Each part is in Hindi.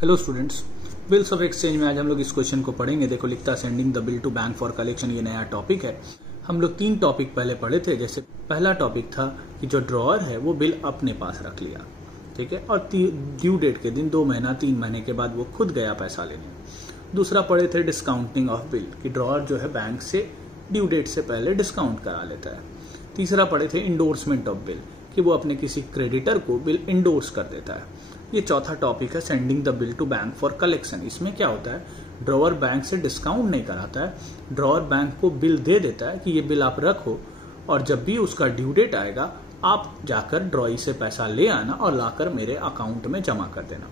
Hello students, bills of exchange में आज हम लोग इस क्वेश्चन को पढ़ेंगे। देखो लिखता है sending the bill to bank for collection. ये नया टॉपिक है। हम लोग 3 टॉपिक पहले पढ़े थे। जैसे पहला टॉपिक था कि जो ड्रॉअर है वो बिल अपने पास रख लिया, ठीक है, और ड्यू डेट के दिन 2 महीना 3 महीने के बाद वो खुद गया पैसा लेने। दूसरा पढ़े थे डिस्काउंटिंग ऑफ बिल कि ड्रॉअर जो है बैंक से ड्यू डेट से पहले डिस्काउंट करा लेता है। तीसरा पढ़े थे इंडोर्समेंट ऑफ बिल कि वो अपने किसी क्रेडिटर को बिल इंडोर्स कर देता है। ये चौथा टॉपिक है sending the bill to bank for collection. इसमें क्या होता है, ड्रॉअर बैंक से डिस्काउंट नहीं कराता है, ड्रॉअर बैंक को बिल दे देता है कि ये बिल आप रखो और जब भी उसका ड्यू डेट आएगा आप जाकर ड्रॉई से पैसा ले आना और लाकर मेरे अकाउंट में जमा कर देना।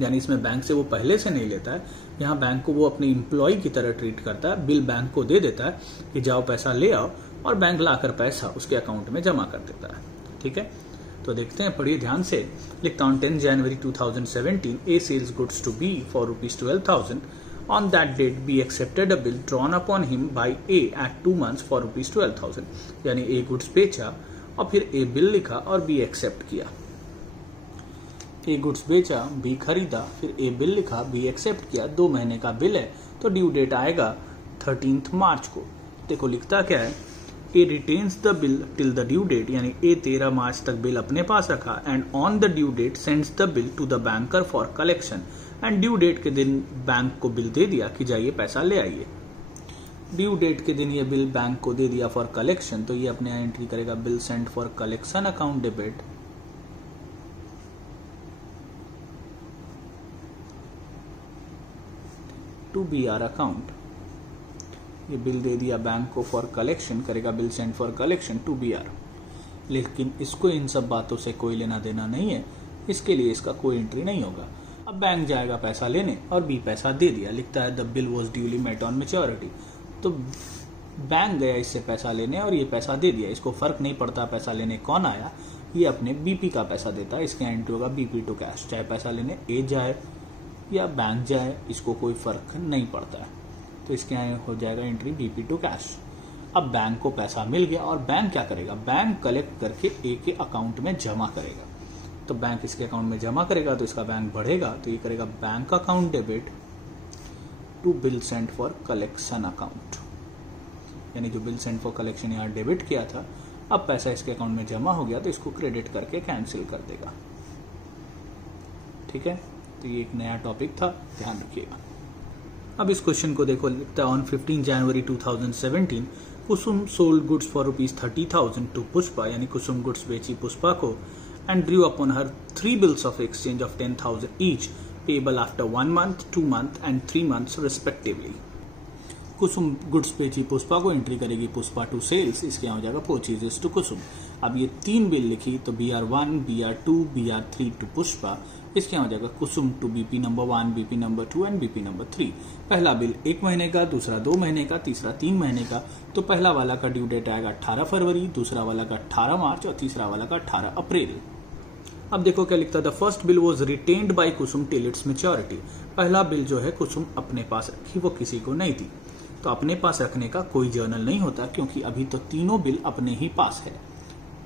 यानी इसमें बैंक से वो पहले से नहीं लेता है, यहाँ बैंक को वो अपने एम्प्लॉय की तरह ट्रीट करता है। बिल बैंक को दे देता है कि जाओ पैसा ले आओ और बैंक लाकर पैसा उसके अकाउंट में जमा कर देता है, ठीक है। तो देखते हैं, पढ़िए ध्यान से। लिखता हूं 10 January 2017 A sells goods to B for ₹12,000. On that date B accepted a bill drawn upon him by A at 2 months for ₹12,000. यानी A गुड्स बेचा और फिर A बिल लिखा और B एक्सेप्ट किया। A गुड्स बेचा, B खरीदा, फिर A बिल लिखा, B एक्सेप्ट किया। 2 महीने का बिल है तो ड्यू डेट आएगा 13 मार्च को। देखो लिखता क्या है, A retains the bill till the due date, यानी ए 13 मार्च तक बिल अपने पास रखा and on the due date sends the bill to the banker for collection. And due date के दिन बैंक को बिल दे दिया कि जाइए पैसा ले आइए। ड्यू डेट के दिन ये बिल बैंक को दे दिया फॉर कलेक्शन, तो ये अपने यहाँ एंट्री करेगा bill send for collection account debit to BR account. ये बिल दे दिया बैंक को फॉर कलेक्शन, करेगा bill send for collection to BR। लेकिन इसको इन सब बातों से कोई लेना देना नहीं है, इसके लिए इसका कोई एंट्री नहीं होगा। अब बैंक जाएगा पैसा लेने और B पैसा दे दिया। लिखता है the bill was duly met on maturity. तो बैंक गया इससे पैसा लेने और ये पैसा दे दिया। इसको फर्क नहीं पड़ता पैसा लेने कौन आया, ये अपने BP का पैसा देता है। इसके एंट्री होगा BP टू कैश। चाहे पैसा लेने A जाए या बैंक जाए, इसको कोई फर्क नहीं पड़ता है। तो इसके यहाँ हो जाएगा एंट्री BP टू कैश। अब बैंक को पैसा मिल गया और बैंक क्या करेगा, बैंक कलेक्ट करके A के अकाउंट में जमा करेगा। तो बैंक इसके अकाउंट में जमा करेगा तो इसका बैंक बढ़ेगा, तो ये करेगा bank account debit to bill send for collection account. यानी जो बिल सेंड फॉर कलेक्शन यहाँ डेबिट किया था, अब पैसा इसके अकाउंट में जमा हो गया तो इसको क्रेडिट करके कैंसिल कर देगा, ठीक है। तो ये एक नया टॉपिक था, ध्यान रखिएगा। अब इस क्वेश्चन को देखो, लिखता है on 15 January 2017 Kusum sold goods for ₹30,000 to Pushpa, यानी कुसुम गुड्स बेची पुष्पा को and drew upon her 3 bills of exchange of 10,000 each payable after 1 month, 2 month and 3 months respectively. Kusum goods बेची पुष्पा को, एंट्री करेगी पुष्पा टू सेल्स। इसके यहाँ हो जाएगा परचेजेस टू कुसुम। अब ये 3 बिल लिखी तो BR1, BR2, BR3 to Pushpa. इसके यहाँ हो जाएगा Kusum to BP number 1, BP number 2 and BP number 3। पहला बिल 1 महीने का, दूसरा 2 महीने का, तीसरा 3 महीने का। तो पहला वाला का ड्यू डेट आएगा 18 फरवरी, दूसरा वाला का 18 मार्च और तीसरा वाला का 18 अप्रैल। अब देखो क्या लिखता है, the first bill was retained bye Kusum till it's maturity. पहला बिल जो है कुसुम अपने पास रखी, वो किसी को नहीं थी। तो अपने पास रखने का कोई जर्नल नहीं होता, क्योंकि अभी तो तीनों बिल अपने ही पास है।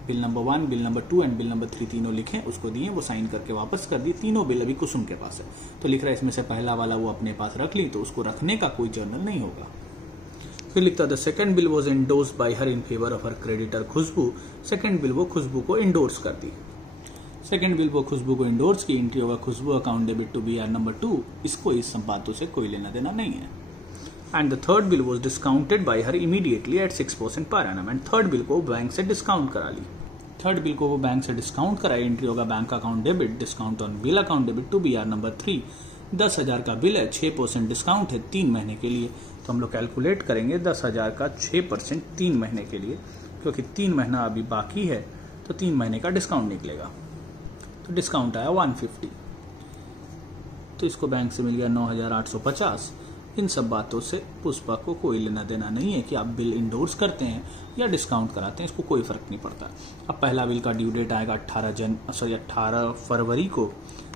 Bill number 1, bill number 2 and bill number 3 तीनों लिखे, उसको दिए, वो साइन करके वापस कर दिए। तीनों बिल अभी कुसुम के पास है। तो लिख रहा है इसमें से पहला वाला वो अपने पास रख ली, तो उसको रखने का कोई जर्नल नहीं होगा। फिर लिखता है the second bill was endorsed by her in favour of her creditor Khushboo. Second bill वो खुशबू को एंडोर्स कर दी। सेकंड बिल वो खुशबू को एंडोर्स की, एंट्री होगा Khushboo account debit to BR number 2। इसको इस सब बातों से कोई लेना देना नहीं है। And the third bill was discounted bye her immediately eight 6% per annum. And third bill को बैंक से डिस्काउंट करा ली। थर्ड बिल को वो बैंक से डिस्काउंट कराई, एंट्री होगा bank account debit discount on bill account debit to BR number 3। 10,000 का बिल है, 6% डिस्काउंट है 3 महीने के लिए। तो हम लोग कैलकुलेट करेंगे 10,000 का 6% 3 महीने के लिए, क्योंकि 3 महीना अभी बाकी है तो 3 महीने का डिस्काउंट निकलेगा। तो डिस्काउंट आया 150। तो इसको बैंक से मिल गया 9,850। इन सब बातों से पुष्पा को कोई लेना देना नहीं है कि आप बिल इंडोर्स करते हैं या डिस्काउंट कराते हैं, इसको कोई फर्क नहीं पड़ता। अब पहला बिल का ड्यू डेट आएगा 18 फरवरी को।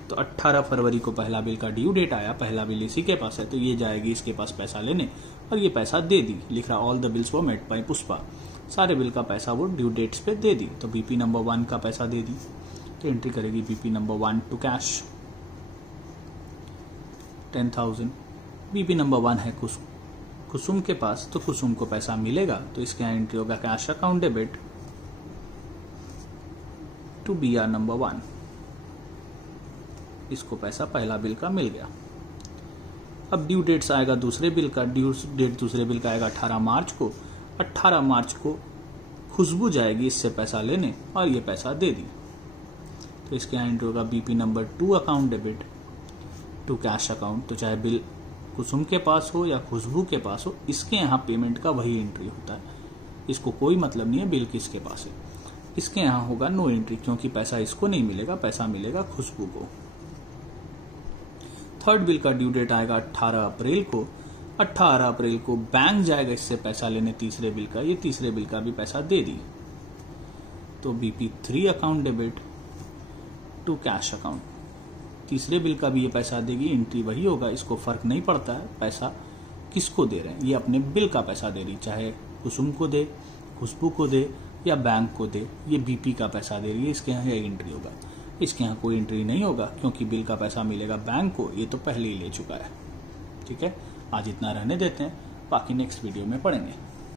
तो 18 फरवरी को पहला बिल का ड्यू डेट आया, पहला बिल इसी के पास है, तो ये जाएगी इसके पास पैसा लेने और ये पैसा दे दी। लिख रहा all the bills were met by Pushpa. सारे बिल का पैसा वो ड्यू डेट्स पे दे दी। तो BP नंबर 1 का पैसा दे दी, तो एंट्री करेगी BP number 1 to cash. 10,000। BP number 1 है कुसुम के पास, तो कुसुम को पैसा मिलेगा, तो इसके यहाँ एंट्री होगा cash account debit to BR number 1। इसको पैसा पहला बिल का मिल गया। अब ड्यू डेट्स आएगा दूसरे बिल का। ड्यू डेट दूसरे बिल का आएगा 18 मार्च को। 18 मार्च को खुशबू जाएगी इससे पैसा लेने और ये पैसा दे दी, तो इसके यहाँ एंट्री होगा BP number 2 account debit to cash account. तो चाहे बिल कुसुम के पास हो या खुशबू के पास हो, इसके यहाँ पेमेंट का वही एंट्री होता है। इसको कोई मतलब नहीं है बिल किसके पास है। इसके यहाँ होगा नो एंट्री, क्योंकि पैसा इसको नहीं मिलेगा, पैसा मिलेगा खुशबू को। थर्ड बिल का ड्यू डेट आएगा 18 अप्रैल को। 18 अप्रैल को बैंक जाएगा इससे पैसा लेने तीसरे बिल का। ये तीसरे बिल का भी पैसा दे दी, तो BP 3 account debit to cash account. तीसरे बिल का भी ये पैसा देगी, एंट्री वही होगा, इसको फर्क नहीं पड़ता है पैसा किसको दे रहे हैं। ये अपने बिल का पैसा दे रही, चाहे कुसुम को दे, खुशबू को दे या बैंक को दे, ये बीपी का पैसा दे रही है। इसके यहाँ एंट्री होगा। इसके यहाँ कोई एंट्री नहीं होगा, क्योंकि बिल का पैसा मिलेगा बैंक को, ये तो पहले ही ले चुका है। ठीक है, आज इतना रहने देते हैं, बाकी नेक्स्ट वीडियो में पढ़ेंगे।